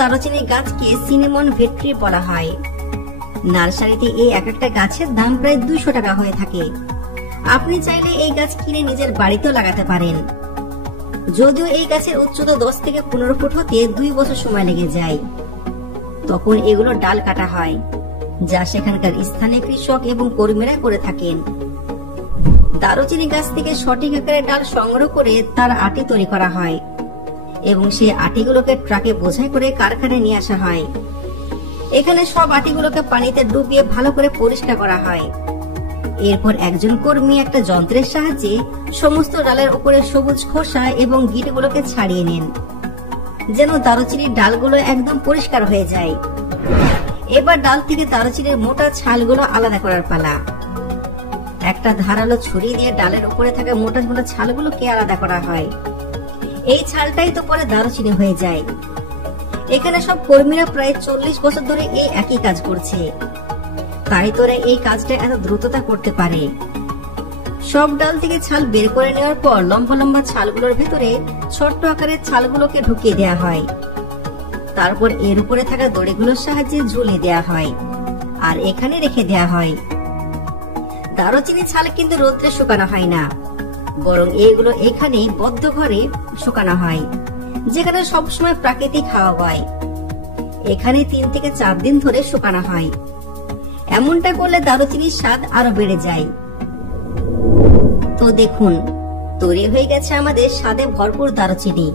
দারুচিনি গাছকে সিনেমন ভেট্রি বলা হয়। নার্সারিতে এই এক একটা গাছের দাম প্রায় 200 টাকা হয়ে থাকে। আপনি চাইলে এই গাছ কিনে নিজের বাড়িতেও লাগাতে পারেন। যদিও এই গাছের উচ্চতা 10 থেকে 15 ফুট হতে 2 বছর সময় লেগে যায়। তখন এগুলো ডাল কাটা হয়, যা সেখানকার স্থানীয় কৃষক এবং কর্মীরা করে থাকেন। দারুচিনি গাছ থেকে সঠিক আকারে ডাল সংগ্রহ করে তার আটি তৈরি করা হয় এবং সেই আটিগুলোকে ট্রাকে বোঝাই করে কারখানায় নিয়ে আসা হয়। এখানে সব আটিগুলোকে পানিতে ডুবিয়ে ভালো করে পরিষ্কার করা হয়। এরপর একজন কর্মী একটা যন্ত্রের সাহায্যে সমস্ত ডালের উপরে সবুজ খোসা এবং গিঁটগুলোকে ছাড়িয়ে নেন, যেন দারুচিনির ডালগুলো একদম পরিষ্কার হয়ে যায়। এবার ডাল থেকে দারুচিনির মোটা ছালগুলো আলাদা করার পালা। একটা ধারালো ছুরি দিয়ে ডালের উপরে থাকা মোটা মোটা ছালগুলোকে আলাদা করা হয়। এই ছালটাই তো পরে দারুচিনি হয়ে যায়। এখানে সব কর্মীরা প্রায় 40 বছর ধরে এই একই কাজ করছে, তাই তোরা এই কাজটা এত দ্রুততা করতে পারে। সব ডাল থেকে ছাল বের করে নেওয়ার পর লম্বা লম্বা ছালগুলোর ভেতরে ছোট্ট আকারের ছালগুলোকে ঢুকিয়ে দেওয়া হয়। তারপর এর উপরে থাকা দড়িগুলোর সাহায্যে ঝুলিয়ে দেওয়া হয় আর এখানে রেখে দেওয়া হয়। দারুচিনি ছাল কিন্তু রোদ্রে শুকানো হয় না, বরং এগুলো এখানে বদ্ধ ঘরে শুকানো হয়, যেখানে সবসময় প্রাকৃতিক হাওয়া বয়। এখানে 3 থেকে 4 দিন ধরে শুকানো হয়। এমনটা করলে দারুচিনির স্বাদ আরো বেড়ে যায়। তো দেখুন, তৈরি হয়ে গেছে আমাদের স্বাদে ভরপুর দারুচিনি।